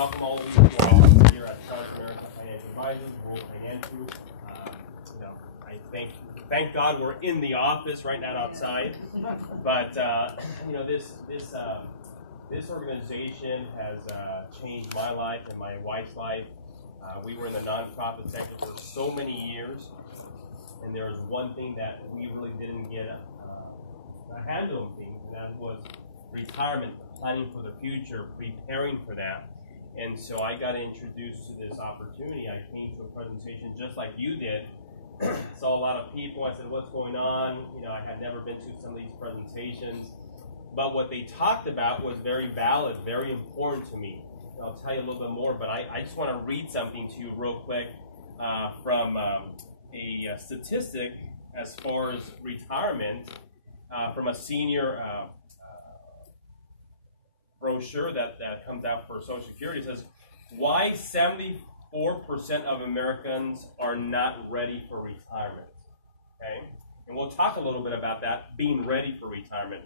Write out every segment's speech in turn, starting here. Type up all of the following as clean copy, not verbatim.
welcome all of you to our office here at Transamerica Financial Advisors, World Finance Group. I thank God we're in the office right now outside. But this organization has changed my life and my wife's life. We were in the nonprofit sector for so many years, and there was one thing that we really didn't get a handle on things, and that was retirement, planning for the future, preparing for that. And so I got introduced to this opportunity. I came to a presentation just like you did. Saw a lot of people. I said, what's going on? I had never been to some of these presentations. But what they talked about was very valid, very important to me. And I'll tell you a little bit more, but I just want to read something to you real quick from a statistic as far as retirement from a senior brochure that comes out for Social Security. It says, why 74% of Americans are not ready for retirement. Okay? And we'll talk a little bit about that, being ready for retirement.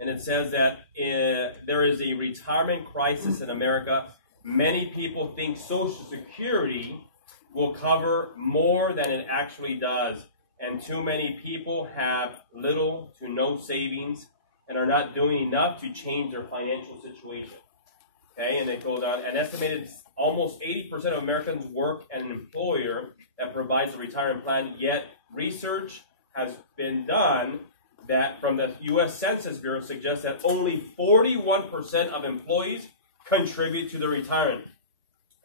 And it says that there is a retirement crisis in America. Many people think Social Security will cover more than it actually does. And too many people have little to no savings and are not doing enough to change their financial situation. Okay, and it goes on. An estimated almost 80% of Americans work at an employer that provides a retirement plan, yet research has been done that from the U.S. Census Bureau suggests that only 41% of employees contribute to their retirement.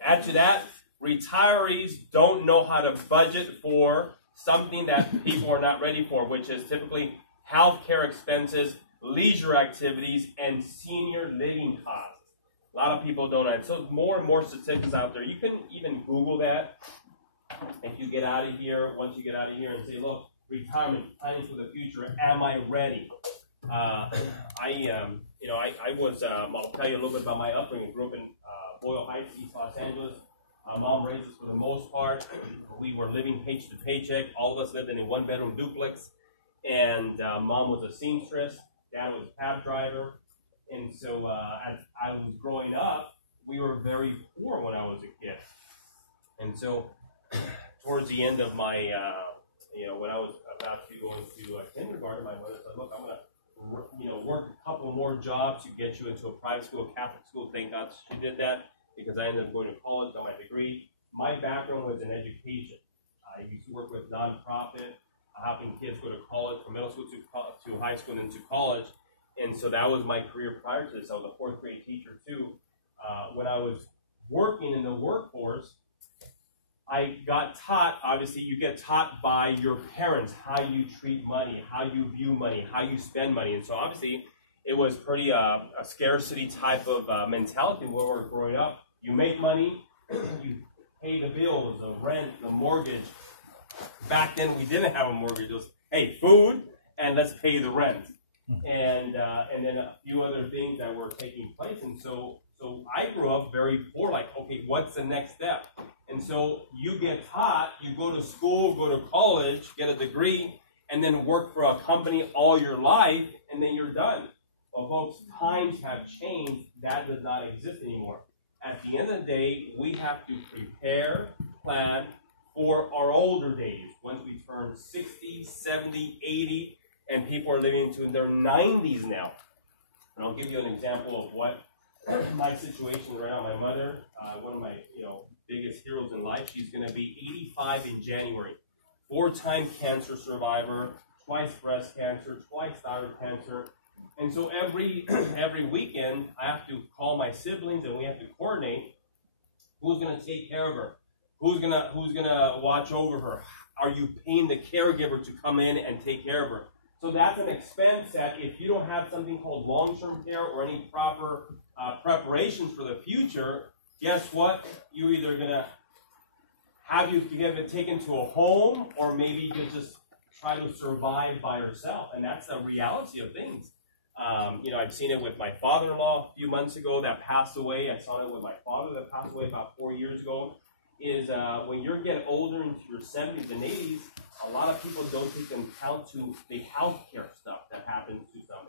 Add to that, retirees don't know how to budget for something that people are not ready for, which is typically healthcare expenses, leisure activities, and senior living costs. A lot of people don't know. So more and more statistics out there. You can even Google that if you get out of here, once you get out of here, and say, look, retirement, planning for the future, am I ready? I'll tell you a little bit about my upbringing. I grew up in Boyle Heights, East Los Angeles. Mom raised us for the most part. We were living paycheck to paycheck. All of us lived in a one-bedroom duplex. And Mom was a seamstress. Dad was a cab driver. And so as I was growing up, we were very poor when I was a kid. And so towards the end of my, when I was about to go into kindergarten, my mother said, look, I'm going to work a couple more jobs to get you into a private school, Catholic school. Thank God she did that because I ended up going to college, got my degree. My background was in education. I used to work with nonprofit, helping kids go to college, from middle school to high school and then to college. And so that was my career prior to this. I was a fourth grade teacher too. When I was working in the workforce, I got taught, obviously you get taught by your parents how you treat money, how you view money, how you spend money. And so obviously it was pretty a scarcity type of mentality where we're growing up. You make money, you pay the bills, the rent, the mortgage. Back then we didn't have a mortgage. It was, hey, food and let's pay the rent. And then a few other things that were taking place. And so I grew up very poor, like, okay, what's the next step? And so you get taught, you go to school, go to college, get a degree, and then work for a company all your life, and then you're done. Well, folks, times have changed. That does not exist anymore. At the end of the day, we have to prepare, plan for our older days, once we turn 60, 70, 80, and people are living into their 90s now. And I'll give you an example of what my situation right now. My mother, one of my biggest heroes in life, she's going to be 85 in January. 4-time cancer survivor, twice breast cancer, twice thyroid cancer. And so every weekend, I have to call my siblings and we have to coordinate who's going to take care of her, who's gonna watch over her. Are you paying the caregiver to come in and take care of her? So that's an expense that if you don't have something called long-term care or any proper preparations for the future, guess what? You're either going to have you get it taken to a home or maybe you just try to survive by yourself. And that's the reality of things. I've seen it with my father-in-law a few months ago that passed away. I saw it with my father that passed away about 4 years ago. When you're getting older into your 70s and 80s, a lot of people don't take into account to the health care stuff that happens to some.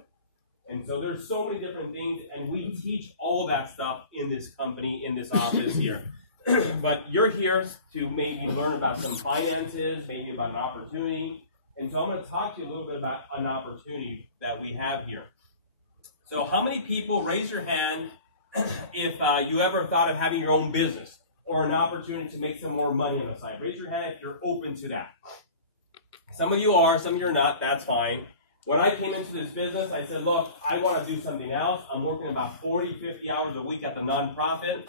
And so there's so many different things, and we teach all that stuff in this company, in this office here. But you're here to maybe learn about some finances, maybe about an opportunity. And so I'm going to talk to you a little bit about an opportunity that we have here. So how many people, raise your hand, if you ever thought of having your own business or an opportunity to make some more money on the side? Raise your hand if you're open to that. Some of you are, some of you are not, that's fine. When I came into this business, I said, look, I want to do something else. I'm working about 40, 50 hours a week at the nonprofit.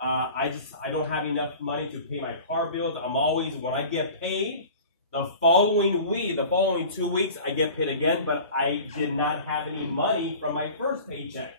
I don't have enough money to pay my car bills. I'm always, when I get paid, the following week, the following 2 weeks, I get paid again, but I did not have any money from my first paycheck.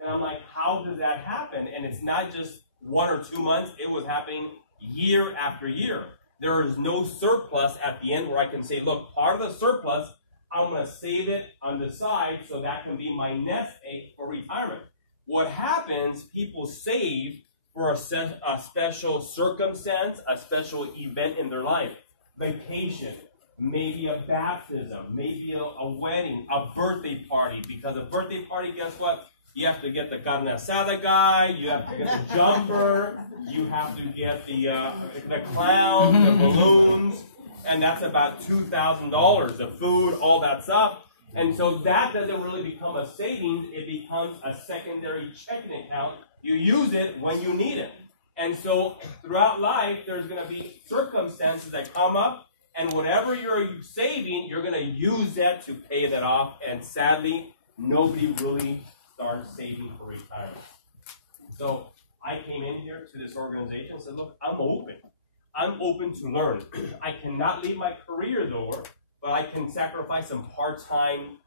And I'm like, how does that happen? And it's not just 1 or 2 months. It was happening year after year. There is no surplus at the end where I can say, look, part of the surplus, I'm going to save it on the side so that can be my nest egg for retirement. What happens, people save for a special circumstance, a special event in their life. Vacation, maybe a baptism, maybe a wedding, a birthday party. Because a birthday party, guess what? You have to get the carne asada guy, you have to get the jumper, you have to get the clown, the balloons, and that's about $2,000, the food, all that stuff. And so that doesn't really become a savings, it becomes a secondary checking account. You use it when you need it. And so throughout life, there's going to be circumstances that come up, and whatever you're saving, you're going to use that to pay that off. And sadly, nobody really starts saving for retirement. So I came in here to this organization and said, look, I'm open. I'm open to learn. I cannot leave my career though, but I can sacrifice some part-time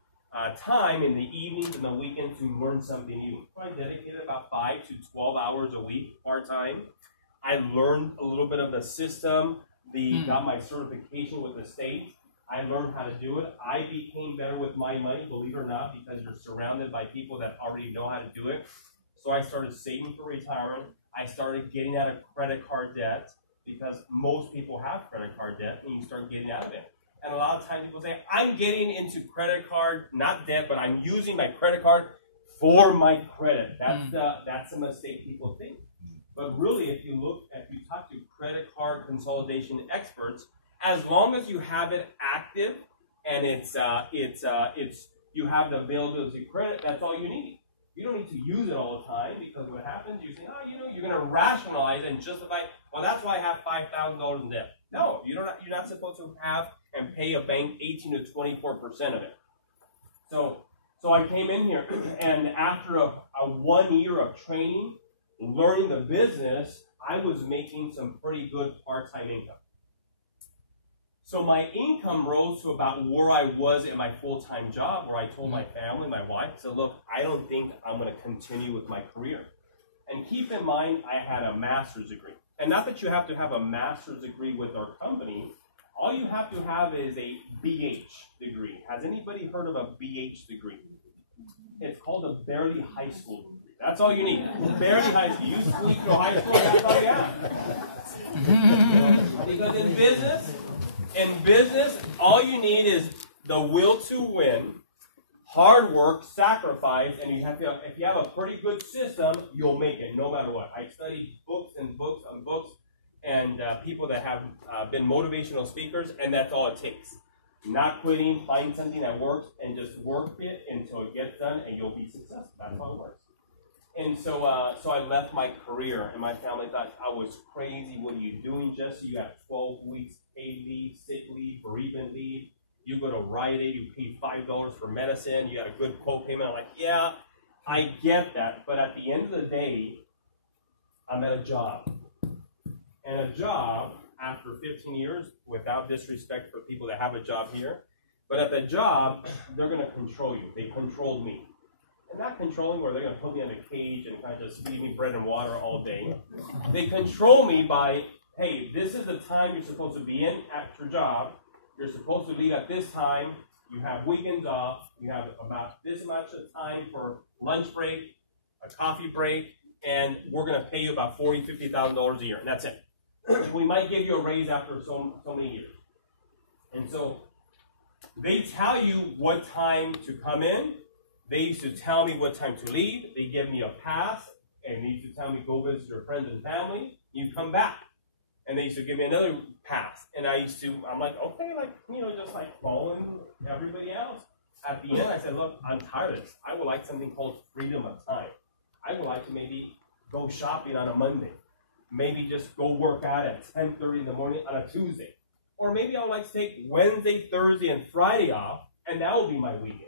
time in the evenings and the weekends to learn something new. So I dedicated about 5 to 12 hours a week part-time. I learned a little bit of the system, got my certification with the state. I learned how to do it. I became better with my money, believe it or not, because you're surrounded by people that already know how to do it. So I started saving for retirement. I started getting out of credit card debt because most people have credit card debt and you start getting out of it. And a lot of times people say, I'm getting into credit card, not debt, but I'm using my credit card for my credit. That's a mistake people think. But really, if you talk to credit card consolidation experts, as long as you have it active and you have the availability of credit, that's all you need. You don't need to use it all the time because what happens, you say, you're going to rationalize and justify, well, that's why I have $5,000 in debt. No, you're not supposed to have and pay a bank 18 to 24% of it. So I came in here, and after a 1 year of training, learning the business, I was making some pretty good part-time income. So my income rose to about where I was in my full-time job, where I told my family, my wife, I said, look, I don't think I'm going to continue with my career. And keep in mind, I had a master's degree. And not that you have to have a master's degree with our company. All you have to have is a BH degree. Has anybody heard of a BH degree? It's called a barely high school degree. That's all you need. Barely high school. You sleep through high school, that's all you have. Because in business, all you need is the will to win, hard work, sacrifice, and if you have a pretty good system, you'll make it no matter what. I studied books and books on books and people that have been motivational speakers, and that's all it takes. Not quitting, find something that works, and just work it until it gets done, and you'll be successful. That's how it works. And so I left my career, and my family thought I was crazy. What are you doing, Jesse? You have 12 weeks paid leave, sick leave, bereavement leave. You go to Rite Aid, you pay $5 for medicine. You got a good co-payment. I'm like, yeah, I get that. But at the end of the day, I'm at a job. And a job, after 15 years, without disrespect for people that have a job here, but at the job, they're going to control you. They controlled me. And not controlling where they're going to put me in a cage and kind of just feed me bread and water all day. They control me by, hey, this is the time you're supposed to be in at your job. You're supposed to leave at this time. You have weekends off. You have about this much of time for lunch break, a coffee break, and we're going to pay you about $40,000, $50,000 a year. And that's it. We might give you a raise after so many years. And so they tell you what time to come in, They used to tell me what time to leave. They give me a pass, and they used to tell me, go visit your friends and family. You come back. And they used to give me another pass. And I'm like, okay, like, just like following everybody else. At the end, I said, look, I'm tired of this. I would like something called freedom of time. I would like to maybe go shopping on a Monday. Maybe just go work out at 10:30 in the morning on a Tuesday. Or maybe I would like to take Wednesday, Thursday, and Friday off, and that will be my weekends.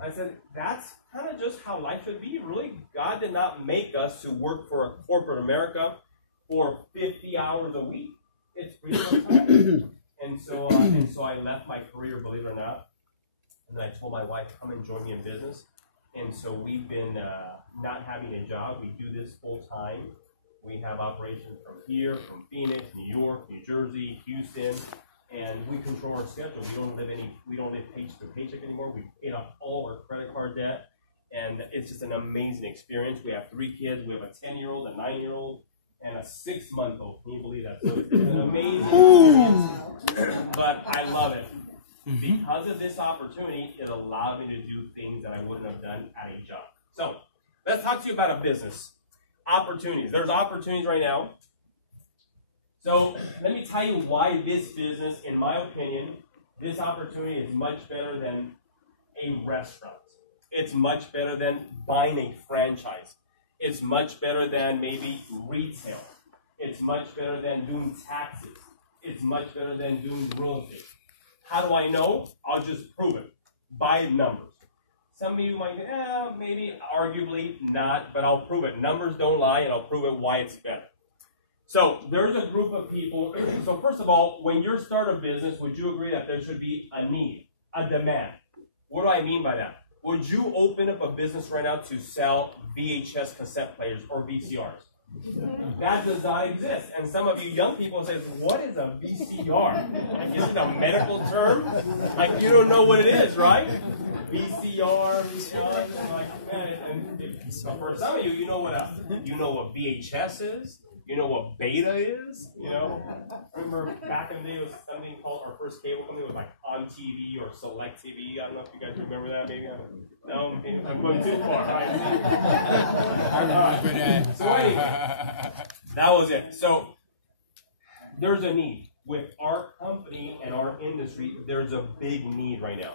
I said, that's kind of just how life should be. Really, God did not make us to work for a corporate America for 50 hours a week. It's freedom of time. And so I left my career, believe it or not, and then I told my wife, come and join me in business. And so we've been not having a job. We do this full time. We have operations from here, from Phoenix, New York, New Jersey, Houston, and we control our schedule. We don't live paycheck to paycheck anymore. We paid off all our credit card debt, and it's just an amazing experience. We have 3 kids. We have a 10-year-old, a 9-year-old, and a 6-month-old. Can you believe that? So it's an amazing experience, but I love it. Because of this opportunity, it allowed me to do things that I wouldn't have done at a job. So let's talk to you about a business. Opportunities. There's opportunities right now. So let me tell you why this business, in my opinion, this opportunity is much better than a restaurant. It's much better than buying a franchise. It's much better than maybe retail. It's much better than doing taxes. It's much better than doing real estate. How do I know? I'll just prove it by numbers. Some of you might say, maybe, arguably not, but I'll prove it. Numbers don't lie, and I'll prove it why it's better. So there's a group of people. So first of all, when you start a business, would you agree that there should be a need, a demand? What do I mean by that? Would you open up a business right now to sell VHS cassette players or VCRs? That does not exist. And some of you young people say, what is a VCR? Like, is it a medical term? Like, you don't know what it is, right? VCR, like that. And so for some of you, you know what VHS is. You know what beta is. Remember back in the day, there was something called, our first cable company was like On TV or Select TV. I don't know if you guys remember that. Maybe no, I'm going too far. Right? I remember that. So anyway, that was it. So there's a need with our company and our industry. There's a big need right now.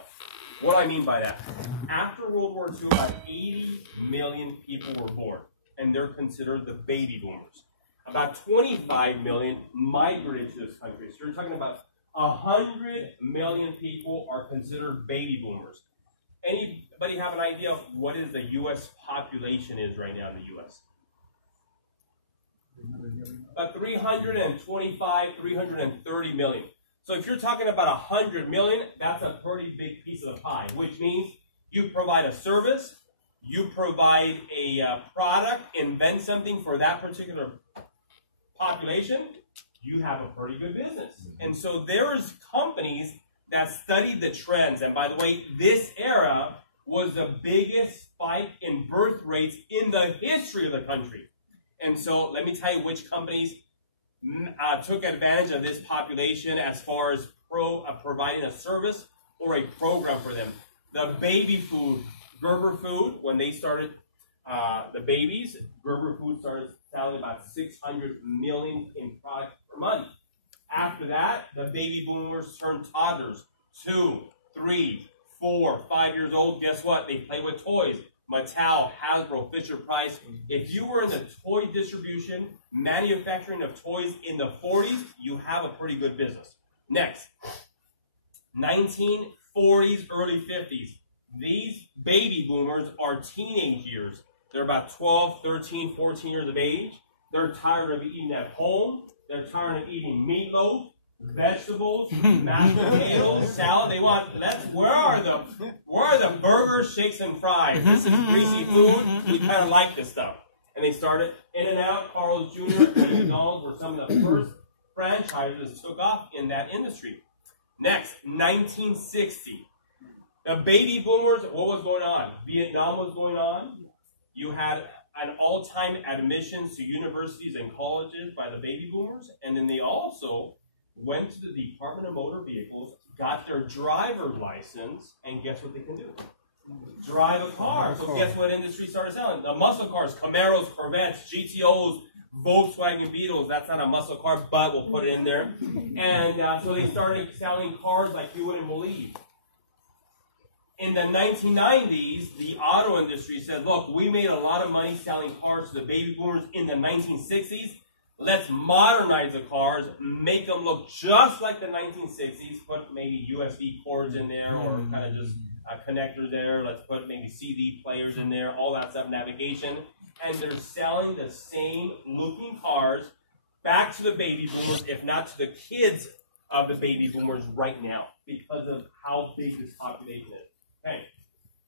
What do I mean by that? After World War II, about 80 million people were born, and they're considered the baby boomers. About 25 million migrated to this country. So you're talking about 100 million people are considered baby boomers. Anybody have an idea of what is the U.S. population is right now in the U.S.? About 325, 330 million. So if you're talking about 100 million, that's a pretty big piece of the pie, which means you provide a service, you provide a product, invent something for that particular population, you have a pretty good business. And so there's companies that studied the trends. And by the way, this era was the biggest spike in birth rates in the history of the country. And so let me tell you which companies took advantage of this population as far as providing a service or a program for them. The baby food, Gerber Food, when they started the babies, Gerber Food started selling about 600 million in product per month. After that, the baby boomers turned toddlers, 2, 3, 4, 5 years old. Guess what? They play with toys. Mattel, Hasbro, Fisher-Price. If you were in the toy distribution, manufacturing of toys in the 40s, you have a pretty good business. Next, 1940s, early 50s. These baby boomers are teenage years. They're about 12, 13, 14 years of age. They're tired of eating at home. They're tired of eating meatloaf, vegetables, mashed potatoes, salad. They want, where are the burgers, shakes, and fries? This is greasy food. We kind of like this stuff. And they started In-N-Out, Carl's Jr., and McDonald's were some of the first franchises took off in that industry. Next, 1960. The baby boomers, what was going on? Vietnam was going on. You had an all-time admissions to universities and colleges by the baby boomers, and then they also went to the Department of Motor Vehicles, got their driver's license, and guess what they can do? Drive a car. So guess what industry started selling? The muscle cars, Camaros, Corvettes, GTOs, Volkswagen Beetles. That's not a muscle car, but we'll put it in there. And so they started selling cars like you wouldn't believe. In the 1990s, the auto industry said, look, we made a lot of money selling cars to the baby boomers in the 1960s. Let's modernize the cars, make them look just like the 1960s, put maybe USB cords in there or kind of just connectors there. Let's put maybe CD players in there, all that stuff, navigation. And they're selling the same looking cars back to the baby boomers, if not to the kids of the baby boomers right now, because of how big this population is. Okay.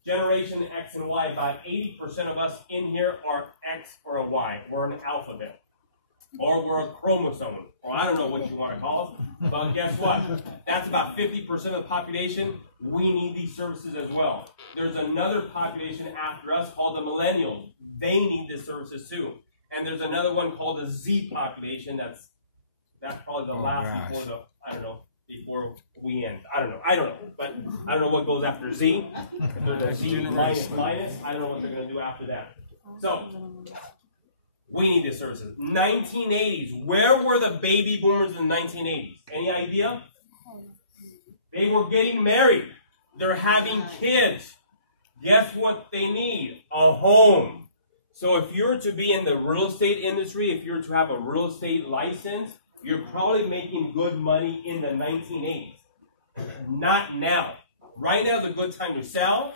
Generation X and Y, about 80% of us in here are X or a Y. We're an alphabet. Or we're a chromosome. Or I don't know what you want to call us. But guess what? That's about 50% of the population. We need these services as well. There's another population after us called the millennials. They need these services too. And there's another one called the Z population. That's probably the last before the, I don't know, before we end. I don't know. But I don't know what goes after Z. If there's a Z minus, I don't know what they're going to do after that. So, we need these services. 1980s. Where were the baby boomers in the 1980s? Any idea? They were getting married. They're having kids. Guess what they need? A home. So if you're to be in the real estate industry, if you're to have a real estate license, you're probably making good money in the 1980s. Not now. Right now is a good time to sell.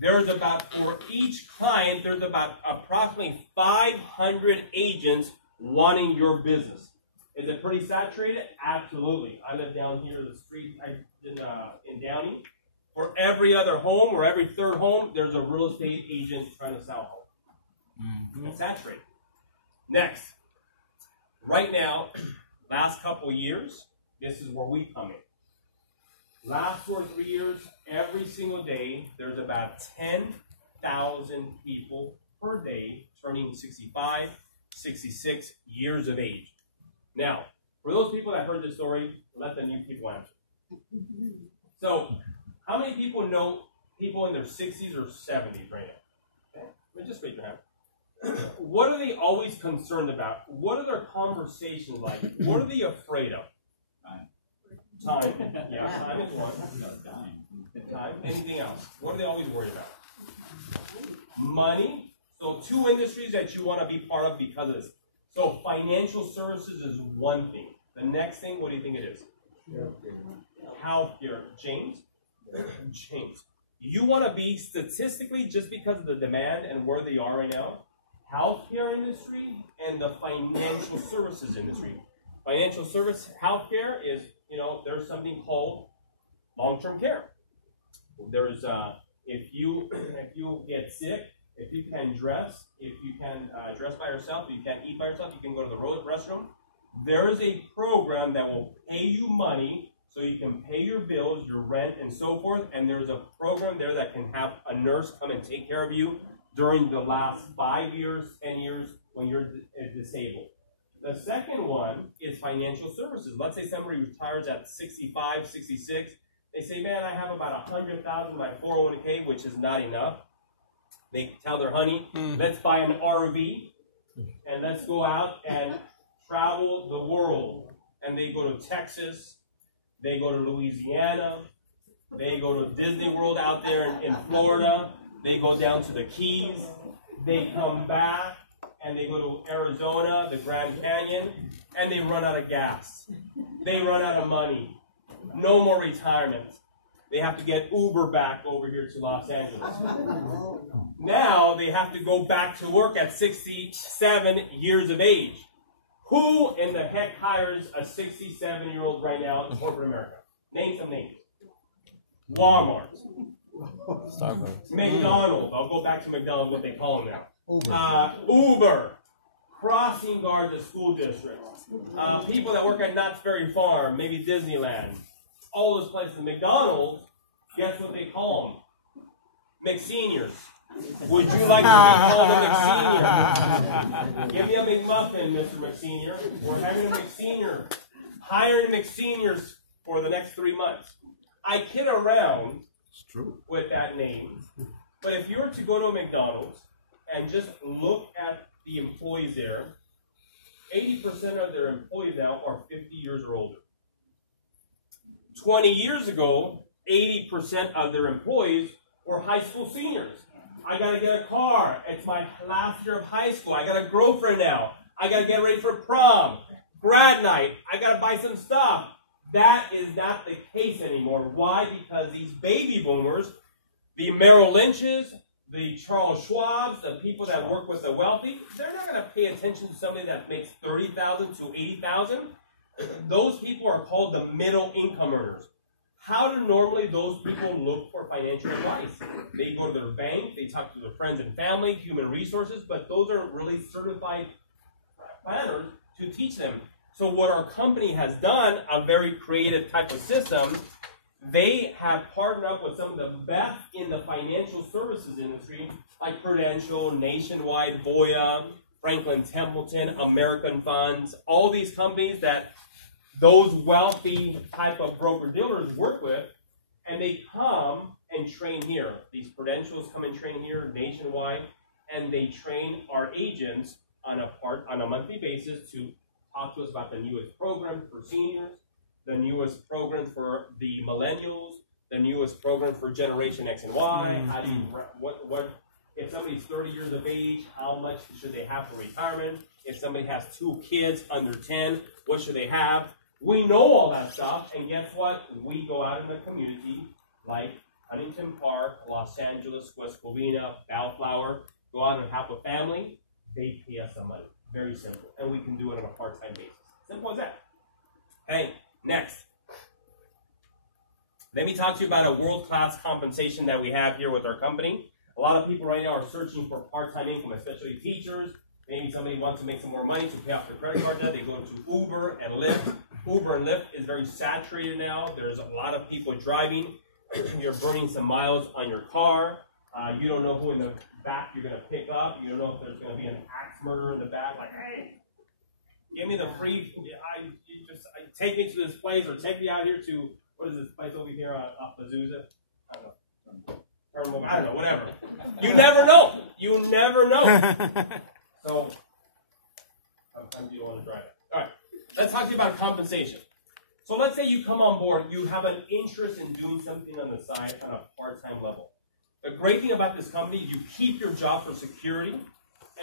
There's about, for each client, there's about approximately 500 agents wanting your business. Is it pretty saturated? Absolutely. I live down here the street in Downey. For every other home or every third home, there's a real estate agent trying to sell a home. It's saturated. Next. Right now, last couple years, this is where we come in. Last 2 or 3 years, every single day, there's about 10,000 people per day turning 65, 66 years of age. Now, for those people that heard this story, let the new people answer. So, how many people know people in their 60s or 70s right now? Okay? Just raise your hand. What are they always concerned about? What are their conversations like? What are they afraid of? Time. Yeah, time is one. Time. Anything else? What are they always worried about? Money. So 2 industries that you want to be part of because of this. So financial services is one thing. The next thing, what do you think it is? Healthcare. James? James. You want to be statistically, just because of the demand and where they are right now, healthcare industry and the financial services industry. Financial service, healthcare is, there's something called long-term care. There's, if you get sick, if you can dress, if you can dress by yourself, if you can't eat by yourself, you can go to the restroom. There is a program that will pay you money so you can pay your bills, your rent, and so forth. And there's a program there that can have a nurse come and take care of you during the last 5 years, 10 years when you're disabled. The second one is financial services. Let's say somebody retires at 65, 66. They say, man, I have about $100,000 in my 401k, which is not enough. They tell their honey, let's buy an RV and let's go out and travel the world. And they go to Texas, they go to Louisiana, they go to Disney World out there in Florida, they go down to the Keys, they come back, and they go to Arizona, the Grand Canyon, and they run out of gas. They run out of money. No more retirement. They have to get Uber back over here to Los Angeles. Now they have to go back to work at 67 years of age. Who in the heck hires a 67-year-old right now in corporate America? Name some names. Walmart. Starbucks. McDonald's. I'll go back to McDonald's, what they call them now. Uber, Crossing Guard, the school district, people that work at Knott's Berry Farm, maybe Disneyland, all those places. McDonald's, guess what they call them? McSeniors. Would you like to be called a McSenior? Give me a McMuffin, Mr. McSenior. We're having a McSenior. Hiring McSeniors for the next 3 months. I kid around, It's true. with that name. But if you were to go to a McDonald's and just look at the employees there, 80% of their employees now are 50 years or older. 20 years ago, 80% of their employees were high school seniors. I got to get a car. It's my last year of high school. I got a girlfriend now. I got to get ready for prom, grad night. I got to buy some stuff. That is not the case anymore. Why? Because these baby boomers, the Merrill Lynches, the Charles Schwabs, the people that work with the wealthy, they're not going to pay attention to somebody that makes $30,000 to $80,000. Those people are called the middle income earners. How do normally those people look for financial advice? They go to their bank, they talk to their friends and family, human resources, but those aren't really certified planners to teach them. So what our company has done, a very creative type of system, they have partnered up with some of the best in the financial services industry, like Prudential, Nationwide, Voya, Franklin Templeton, American Funds, all these companies that those wealthy type of broker-dealers work with, and they come and train here. These Prudentials come and train here, Nationwide, and they train our agents on a monthly basis to talk to us about the newest programs for seniors, the newest programs for the millennials, the newest programs for Generation X and Y. How do you, what if somebody's 30 years of age, how much should they have for retirement? If somebody has 2 kids under 10, what should they have? We know all that stuff, and guess what? We go out in the community, like Huntington Park, Los Angeles, West Covina, Bellflower, go out and help a family. They pay us some money. Very simple. And we can do it on a part-time basis. Simple as that. Hey, next. Let me talk to you about a world-class compensation that we have here with our company. A lot of people right now are searching for part-time income, especially teachers. Maybe somebody wants to make some more money to pay off their credit card debt. They go to Uber and Lyft. Uber and Lyft is very saturated now. There's a lot of people driving. You're burning some miles on your car. You don't know who in the back you're going to pick up. You don't know if there's going to be an axe murderer in the back. Like, hey, give me the free. Take me to this place, or take me out here to, what is this place over here off Azusa? I don't know. I don't know. Whatever. You never know. You never know. So sometimes you don't want to drive it. All right. Let's talk to you about compensation. So let's say you come on board, you have an interest in doing something on the side on a part-time level. The great thing about this company, you keep your job for security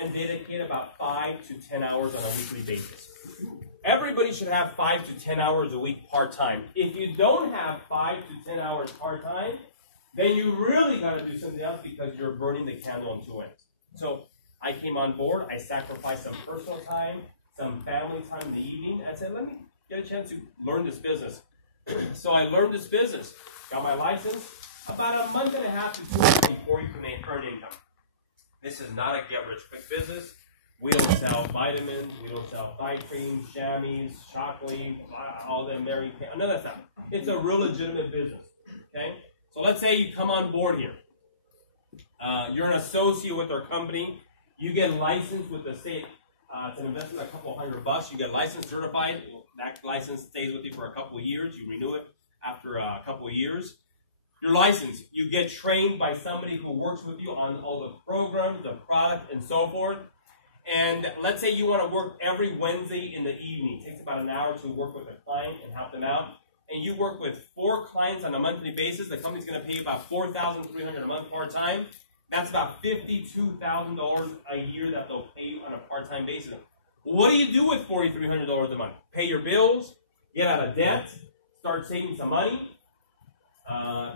and dedicate about 5 to 10 hours on a weekly basis. Everybody should have 5 to 10 hours a week part-time. If you don't have 5 to 10 hours part-time, then you really got to do something else because you're burning the candle on 2 ends. So I came on board, I sacrificed some personal time, some family time in the evening. I said, let me get a chance to learn this business. So I learned this business, got my license, about a month and a half to 2 months before you can earn income. This is not a get-rich-quick business. We don't sell vitamins, we don't sell thigh cream, chamois, chocolate, all that Mary Kay, none of that stuff. It's a real legitimate business, okay? So let's say you come on board here. You're an associate with our company. You get licensed with the state. It's an investment of a couple $100. You get licensed, certified. That license stays with you for a couple of years. You renew it after a couple of years. You're licensed. You get trained by somebody who works with you on all the programs, the product, and so forth. And let's say you want to work every Wednesday in the evening. It takes about an hour to work with a client and help them out. And you work with 4 clients on a monthly basis. The company's going to pay you about $4,300 a month part-time. That's about $52,000 a year that they'll pay you on a part-time basis. What do you do with $4,300 a month? Pay your bills, get out of debt, start saving some money,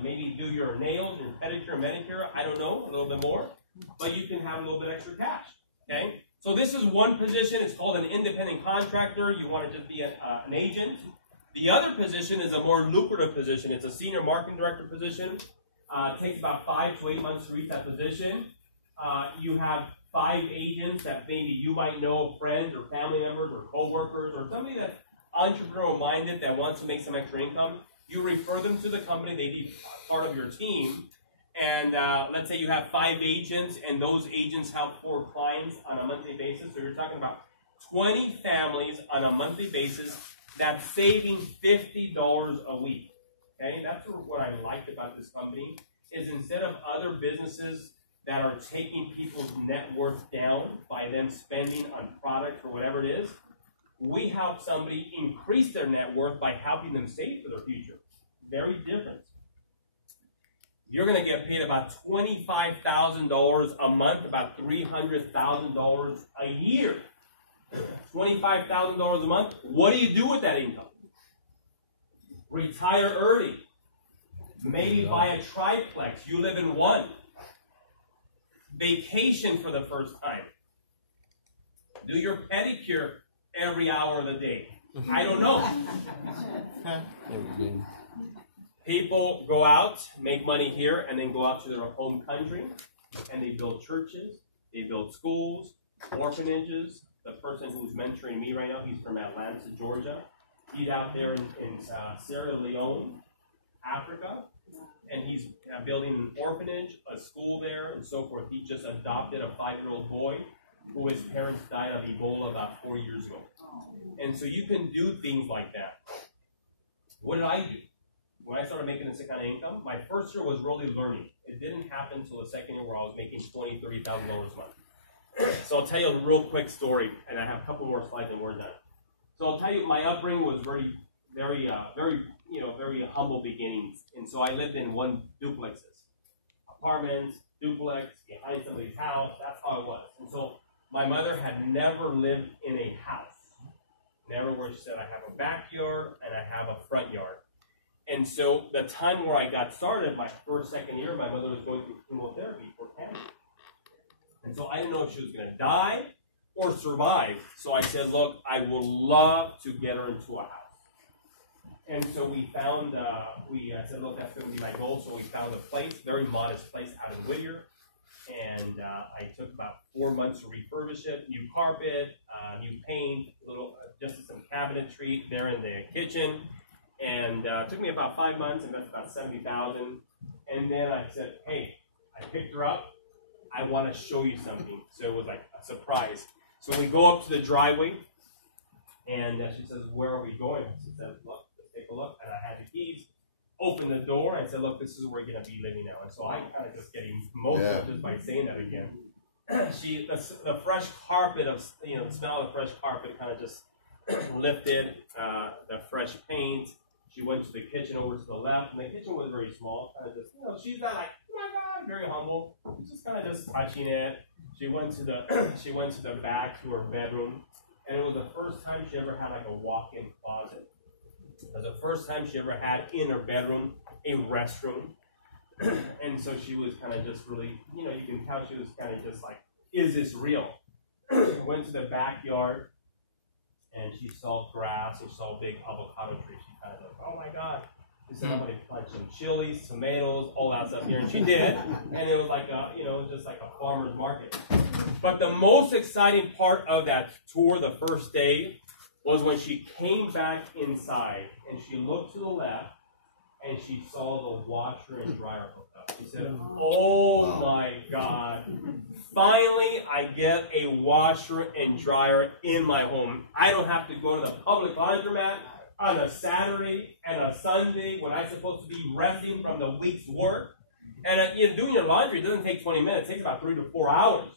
maybe do your nails, your pedicure, manicure, I don't know, a little bit more. But you can have a little bit extra cash, okay? So this is one position. It's called an independent contractor. You want to just be an agent. The other position is a more lucrative position. It's a senior marketing director position. It takes about 5 to 8 months to reach that position. You have 5 agents that maybe you might know, friends or family members or co-workers or somebody that's entrepreneurial-minded that wants to make some extra income. You refer them to the company. They be part of your team. And let's say you have 5 agents, and those agents have 4 clients on a monthly basis. So you're talking about 20 families on a monthly basis. That's saving $50 a week. Okay, that's what I liked about this company, is instead of other businesses that are taking people's net worth down by them spending on product or whatever it is, we help somebody increase their net worth by helping them save for their future. Very different. You're going to get paid about $25,000 a month, about $300,000 a year. $25,000 a month. What do you do with that income? Retire early. Maybe buy a triplex. You live in one. Vacation for the first time. Do your pedicure every hour of the day. I don't know. People go out, make money here, and then go out to their home country, and they build churches, they build schools, orphanages. The person who's mentoring me right now, he's from Atlanta, Georgia. He's out there in Sierra Leone, Africa, and he's building an orphanage, a school there, and so forth. He just adopted a 5-year-old boy who his parents died of Ebola about 4 years ago. And so you can do things like that. What did I do? When I started making this kind of income, my first year was really learning. It didn't happen until the second year where I was making $20,000, $30,000 a month. So I'll tell you a real quick story, and I have a couple more slides and we're done. So I'll tell you, my upbringing was very humble beginnings. And so I lived in one duplexes, apartments, duplex, behind somebody's house. That's how it was. And so my mother had never lived in a house. Never where she said, I have a backyard and I have a front yard. And so the time where I got started, my first, second year, my mother was going through chemotherapy for cancer. And so I didn't know if she was going to die or survive. So I said, look, I would love to get her into a house. And so we found, I said, look, that's going to be my goal. So we found a place, very modest place out in Whittier. And I took about 4 months to refurbish it, new carpet, new paint, just some cabinetry there in the kitchen. And it took me about 5 months, and that's about $70,000. And then I said, hey, I picked her up. I want to show you something. So it was like a surprise. So we go up to the driveway, and she says, where are we going? She said, look, let's take a look. And I had the keys, opened the door, and said, look, this is where we're going to be living now. And so I'm kind of just getting emotional just by saying that again. The fresh carpet of, the smell of the fresh carpet kind of just lifted, the fresh paint. She went to the kitchen over to the left, and the kitchen was very small, kind of just, she's not like, oh my God, very humble. Just kind of just touching it. She went to the back to her bedroom, and it was the first time she ever had like a walk-in closet. It was the first time she ever had in her bedroom a restroom. And so she was kind of just really, you can tell she was kind of just like, is this real? Went to the backyard, and she saw grass, and she saw a big avocado tree. She kind of like, oh my God. She said, I'm going to plant some chilies, tomatoes, all that stuff here. And she did. And it was like just like a farmer's market. But the most exciting part of that tour, the first day, was when she came back inside, and she looked to the left, and she saw the washer and dryer hooked up. She said, oh my God. Finally, I get a washer and dryer in my home. I don't have to go to the public laundromat on a Saturday and a Sunday when I'm supposed to be resting from the week's work. And doing your laundry doesn't take 20 minutes. It takes about 3 to 4 hours.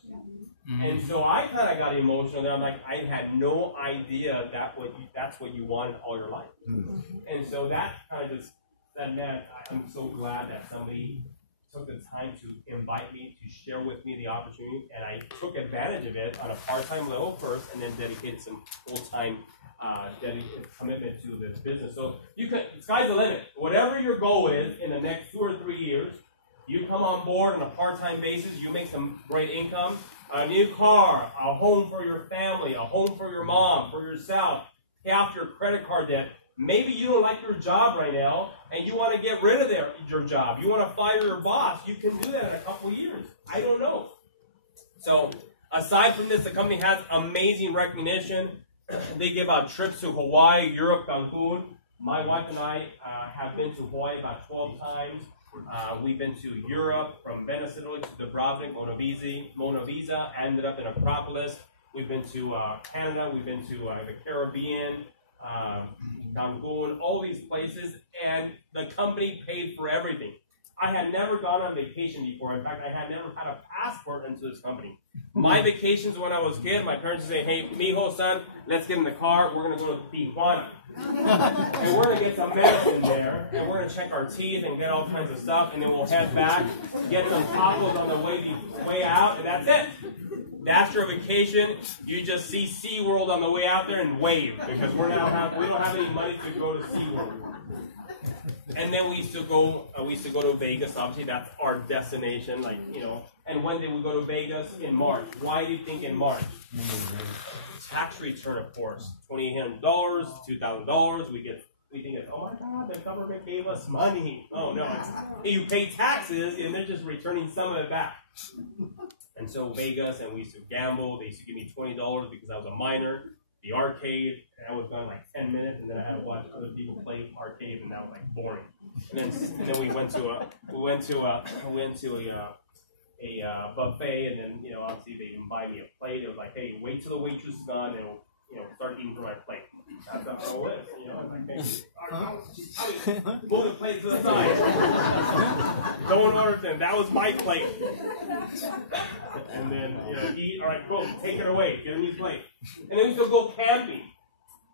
And so I kind of got emotional there. I'm like, I had no idea that's what you wanted all your life. And so that kind of just, that meant I'm so glad that somebody took the time to invite me, to share with me the opportunity, and I took advantage of it on a part-time level first, and then dedicated some full-time commitment to this business. So sky's the limit. Whatever your goal is in the next 2 or 3 years, you come on board on a part-time basis, you make some great income, a new car, a home for your family, a home for your mom, for yourself, pay off your credit card debt. Maybe you don't like your job right now, and you want to get rid of your job. You want to fire your boss. You can do that in a couple of years. I don't know. So aside from this, the company has amazing recognition. They give out trips to Hawaii, Europe, Cancun. My wife and I have been to Hawaii about 12 times. We've been to Europe, from Venice, Italy to Dubrovnik, Mona Visa, ended up in Acropolis. We've been to Canada. We've been to the Caribbean. Cancun, all these places, and the company paid for everything. I had never gone on vacation before. In fact, I had never had a passport into this company. My vacations when I was a kid, my parents would say, hey, mijo, son, let's get in the car. We're going to go to Tijuana. And we're going to get some medicine there, and we're going to check our teeth and get all kinds of stuff, and then we'll head back, get some tacos on the way out, and that's it. That's your vacation. You just see SeaWorld on the way out there and wave, because we don't have any money to go to SeaWorld. And then we used to go to Vegas. Obviously, that's our destination. Like, you know. And when did we go to Vegas? In March. Why do you think in March? Tax return, of course. $2,800, $2,000. We think it's, oh my God, the government gave us money. Oh no, you pay taxes and they're just returning some of it back. And so Vegas, and we used to gamble. They used to give me $20 because I was a minor. The arcade, and I was gone like 10 minutes, and then I had to watch other people play arcade, and that was like boring. And then we went to a buffet, and then, you know, obviously they didn't buy me a plate. It was like, hey, wait till the waitress is done, and start eating from my plate. That's how it is, you know. It's like, hey, move the plate to the side. Don't order them. That was my plate. And then, eat. All right, go. Take it away. Get a new plate. And then we used to go camping.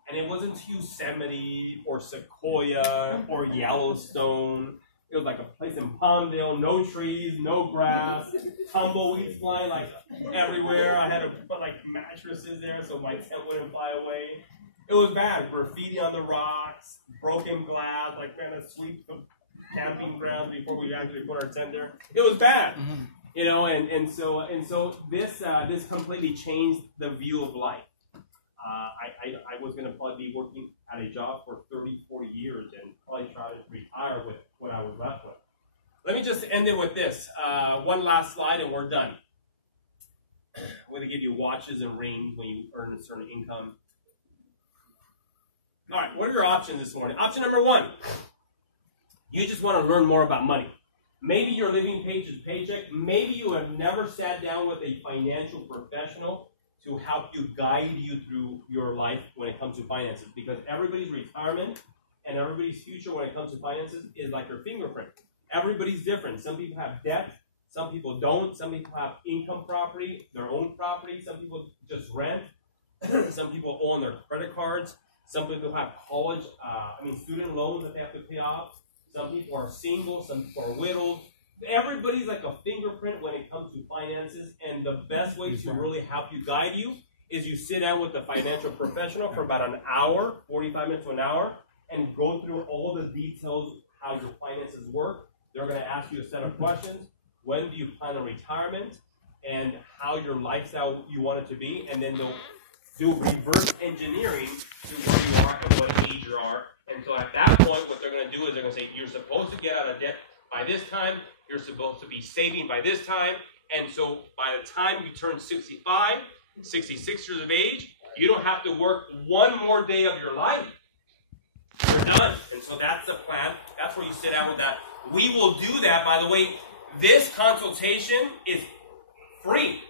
And it wasn't Yosemite or Sequoia or Yellowstone. It was like a place in Palmdale, no trees, no grass, tumbleweeds flying like everywhere. I had to put like mattresses there so my tent wouldn't fly away. It was bad. Graffiti on the rocks, broken glass, like trying to sweep the camping ground before we actually put our tent there. It was bad, you know. And so this completely changed the view of life. I was going to probably be working at a job for 30, 40 years and probably try to retire with what I was left with. Let me just end it with this. One last slide and we're done. I'm going to give you watches and rings when you earn a certain income. All right, what are your options this morning? Option number one, you just want to learn more about money. Maybe you're living paycheck to paycheck. Maybe you have never sat down with a financial professional to help you, guide you through your life when it comes to finances. Because everybody's retirement and everybody's future when it comes to finances is like your fingerprint. Everybody's different. Some people have debt. Some people don't. Some people have income property, their own property. Some people just rent. Some people own their credit cards. Some people have student loans that they have to pay off. Some people are single. Some people are widowed. Everybody's like a fingerprint when it comes to finances, and the best way to really help you, guide you, is you sit down with a financial professional for about an hour, 45 minutes to an hour, and go through all the details, how your finances work. They're going to ask you a set of questions. When do you plan on retirement, and how your lifestyle you want it to be, and then they'll do reverse engineering to where you are and what age you are. And so at that point, what they're going to do is they're going to say, you're supposed to get out of debt by this time. You're supposed to be saving by this time. And so by the time you turn 65, 66 years of age, you don't have to work one more day of your life. You're done. And so that's the plan. That's where you sit down with that. We will do that. By the way, this consultation is free.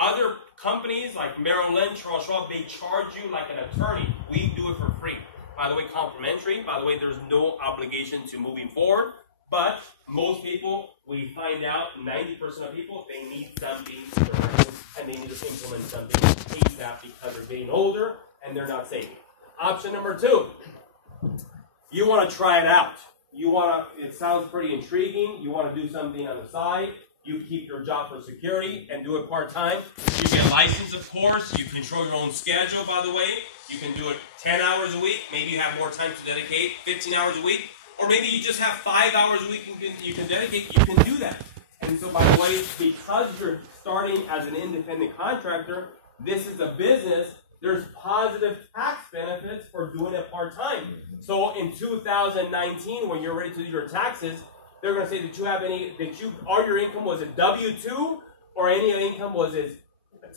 Other companies like Merrill Lynch, Charles Schwab, they charge you like an attorney. We do it for free. By the way, complimentary. By the way, there's no obligation to moving forward. But most people, we find out 90% of people, they need something and they need to implement something ASAP because they're getting older and they're not saving. Option number two, you want to try it out. It sounds pretty intriguing. You want to do something on the side. You keep your job for security and do it part-time. You get licensed, of course. You control your own schedule, by the way. You can do it 10 hours a week. Maybe you have more time to dedicate, 15 hours a week. Or maybe you just have 5 hours a week you can dedicate. You can do that. And so, by the way, because you're starting as an independent contractor, this is a business, there's positive tax benefits for doing it part-time. So in 2019, when you're ready to do your taxes, they're going to say, all your income was a W-2 or any income was a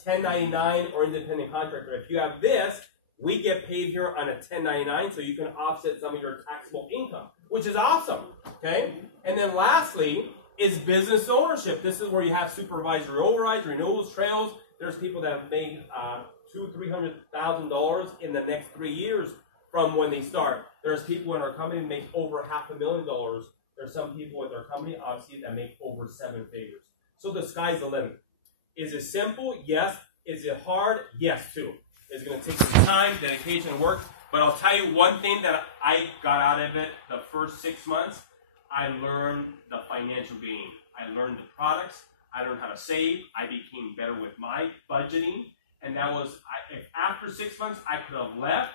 1099 or independent contractor. If you have this, we get paid here on a 1099, so you can offset some of your taxable income, which is awesome, okay? And then lastly is business ownership. This is where you have supervisory overrides, renewals, trails. There's people that have made $200,000 to $300,000 in the next 3 years from when they start. There's people in our company that make over $500,000. There's some people with our company, obviously, that make over 7 figures. So the sky's the limit. Is it simple? Yes. Is it hard? Yes, too. It's going to take some time, dedication, and work. But I'll tell you one thing that I got out of it the first 6 months. I learned the financial game. I learned the products. I learned how to save. I became better with my budgeting. And that was, if after 6 months, I could have left,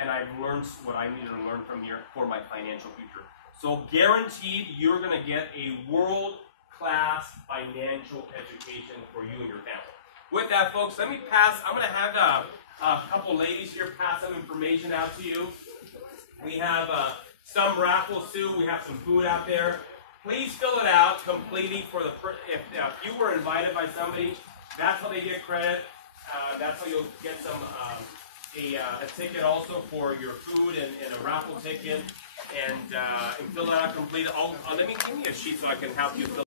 and I've learned what I needed to learn from here for my financial future. So guaranteed, you're going to get a world-class financial education for you and your family. With that, folks, let me pass. I'm going to have a couple ladies here pass some information out to you. We have some raffles too. We have some food out there. Please fill it out completely for the if you were invited by somebody, that's how they get credit. That's how you'll get some a ticket also for your food and a raffle ticket. And fill it out completely. Let me give me a sheet so I can help you fill.